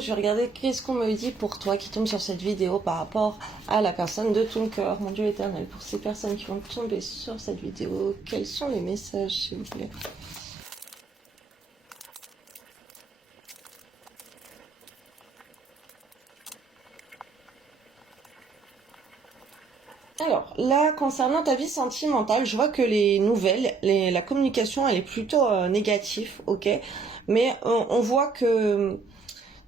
coup, je vais regarder qu'est-ce qu'on me dit pour toi qui tombe sur cette vidéo par rapport à la personne de ton cœur. Mon Dieu éternel, pour ces personnes qui vont tomber sur cette vidéo, quels sont les messages, s'il vous plaît? Alors, là, concernant ta vie sentimentale, je vois que les nouvelles, la communication, elle est plutôt négative, ok? Mais on voit que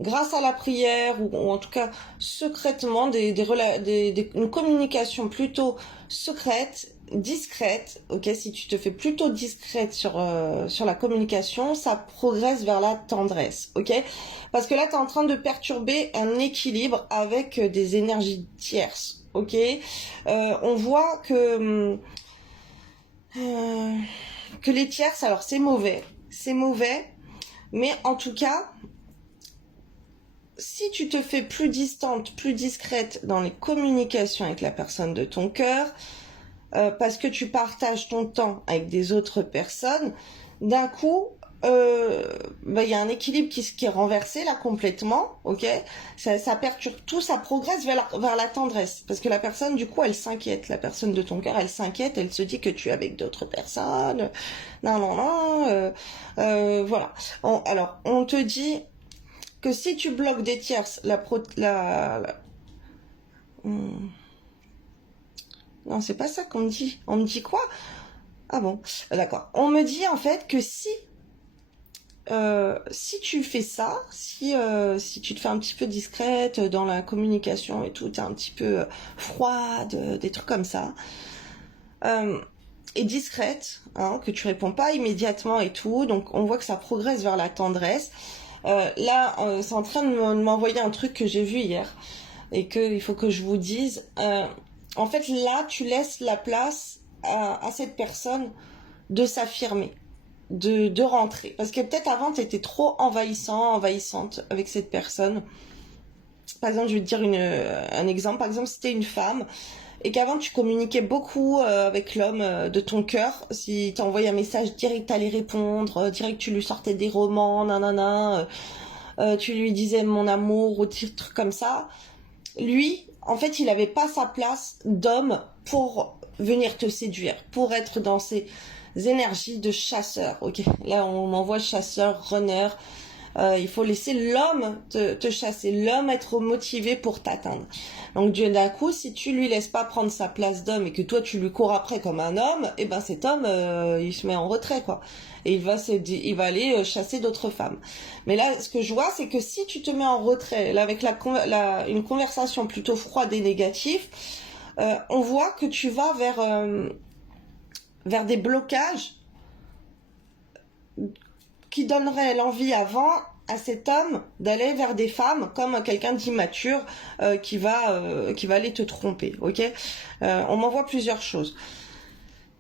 grâce à la prière, ou en tout cas secrètement, une communication plutôt secrète, discrète, ok? Si tu te fais plutôt discrète sur la communication, ça progresse vers la tendresse, ok? Parce que là, tu es en train de perturber un équilibre avec des énergies tierces. Ok, on voit que les tierces, alors c'est mauvais, mais en tout cas, si tu te fais plus distante, plus discrète dans les communications avec la personne de ton cœur, parce que tu partages ton temps avec des autres personnes, d'un coup, y a un équilibre qui est renversé là complètement, ok? Ça perturbe tout, ça progresse vers la tendresse, parce que la personne du coup elle s'inquiète, la personne de ton cœur elle s'inquiète, elle se dit que tu es avec d'autres personnes, voilà. Alors on te dit que si tu bloques des tierces, non c'est pas ça qu'on me dit, on me dit quoi? Ah bon, d'accord. On me dit en fait que si tu fais ça, si tu te fais un petit peu discrète dans la communication et tout, t'es un petit peu froide, des trucs comme ça, et discrète, hein, que tu réponds pas immédiatement et tout, donc on voit que ça progresse vers la tendresse. Là, c'est en train de m'envoyer un truc que j'ai vu hier et qu'il faut que je vous dise. En fait, là, tu laisses la place à cette personne de s'affirmer. De rentrer. Parce que peut-être avant, tu étais trop envahissante avec cette personne. Par exemple, je vais te dire un exemple. Par exemple, si c'était une femme et qu'avant, tu communiquais beaucoup avec l'homme de ton cœur. Si tu envoyais un message direct, t'allais répondre. Direct, tu lui sortais des romans, nanana. Tu lui disais mon amour ou des trucs comme ça. Lui, en fait, il avait pas sa place d'homme pour venir te séduire, pour être dans ses énergies de chasseur. Ok, là on m'envoie chasseur, runner. Il faut laisser l'homme te chasser, l'homme être motivé pour t'atteindre. Donc d'un coup, si tu lui laisses pas prendre sa place d'homme et que toi tu lui cours après comme un homme, et ben cet homme il se met en retrait quoi. Et il va aller chasser d'autres femmes. Mais là, ce que je vois, c'est que si tu te mets en retrait, là avec une conversation plutôt froide et négative, on voit que tu vas vers des blocages qui donneraient l'envie avant à cet homme d'aller vers des femmes comme quelqu'un d'immature qui va aller te tromper, ok? On m'envoie plusieurs choses.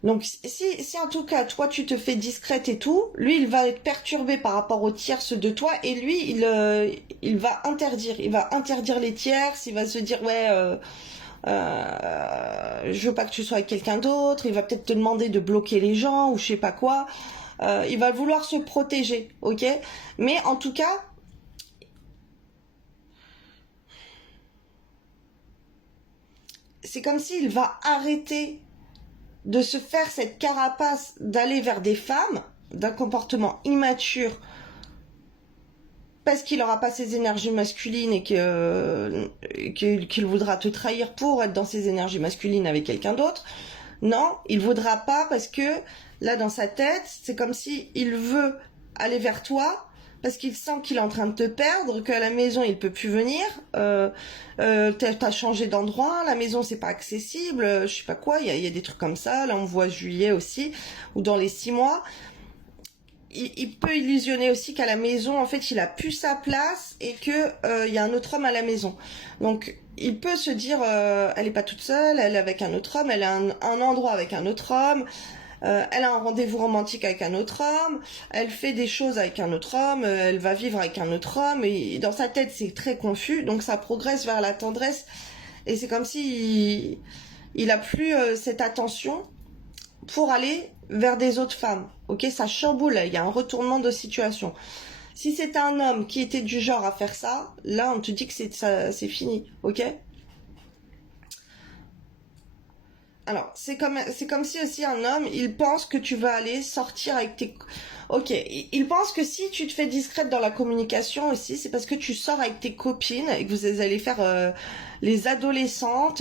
Donc si en tout cas toi tu te fais discrète et tout, lui il va être perturbé par rapport aux tierces de toi et lui il va interdire les tierces, il va se dire ouais je veux pas que tu sois avec quelqu'un d'autre, il va peut-être te demander de bloquer les gens ou je sais pas quoi. Il va vouloir se protéger, ok? Mais en tout cas, c'est comme s'il va arrêter de se faire cette carapace d'aller vers des femmes d'un comportement immature parce qu'il n'aura pas ses énergies masculines et qu'il voudra te trahir pour être dans ses énergies masculines avec quelqu'un d'autre. Non, il voudra pas parce que là dans sa tête, c'est comme si il veut aller vers toi parce qu'il sent qu'il est en train de te perdre, qu'à la maison il peut plus venir, t'as changé d'endroit, la maison c'est pas accessible, je sais pas quoi, il y a des trucs comme ça, là on voit juillet aussi, ou dans les 6 mois, il peut illusionner aussi qu'à la maison en fait il a plus sa place et que il y a un autre homme à la maison. Donc il peut se dire elle est pas toute seule, elle est avec un autre homme, elle a un endroit avec un autre homme, elle a un rendez-vous romantique avec un autre homme, elle fait des choses avec un autre homme, elle va vivre avec un autre homme et dans sa tête c'est très confus, donc ça progresse vers la tendresse et c'est comme si il a plus cette attention pour aller vers des autres femmes. Ok, ça chamboule, il y a un retournement de situation. Si c'est un homme qui était du genre à faire ça, là on te dit que c'est fini, ok? Alors, c'est comme si aussi un homme, il pense que tu vas aller sortir avec tes... Ok, il pense que si tu te fais discrète dans la communication aussi, c'est parce que tu sors avec tes copines et que vous allez faire les adolescentes,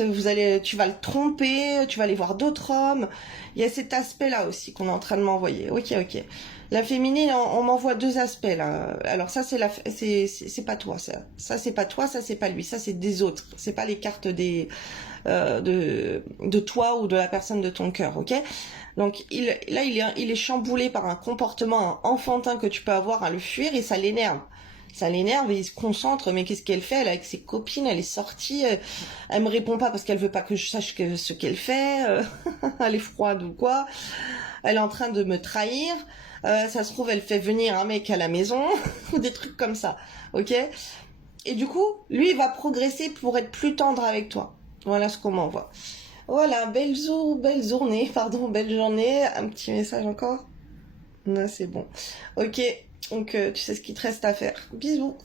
tu vas le tromper, tu vas aller voir d'autres hommes. Il y a cet aspect-là aussi qu'on est en train de m'envoyer. Ok, ok. La féminine, on m'envoie deux aspects là. Alors ça, c'est pas toi, ça c'est pas toi, ça c'est pas lui, ça c'est des autres. C'est pas les cartes de toi ou de la personne de ton cœur, ok? Donc il est chamboulé par un comportement enfantin que tu peux avoir à le fuir et ça l'énerve. Ça l'énerve et il se concentre, mais qu'est-ce qu'elle fait? Elle est avec ses copines, elle est sortie, elle me répond pas parce qu'elle veut pas que je sache ce qu'elle fait, elle est froide ou quoi, elle est en train de me trahir, ça se trouve elle fait venir un mec à la maison, ou des trucs comme ça, ok? Et du coup, lui il va progresser pour être plus tendre avec toi. Voilà ce qu'on m'envoie. Voilà, belle journée, pardon, belle journée. Un petit message encore. Non, c'est bon. Ok, donc tu sais ce qu'il te reste à faire. Bisous.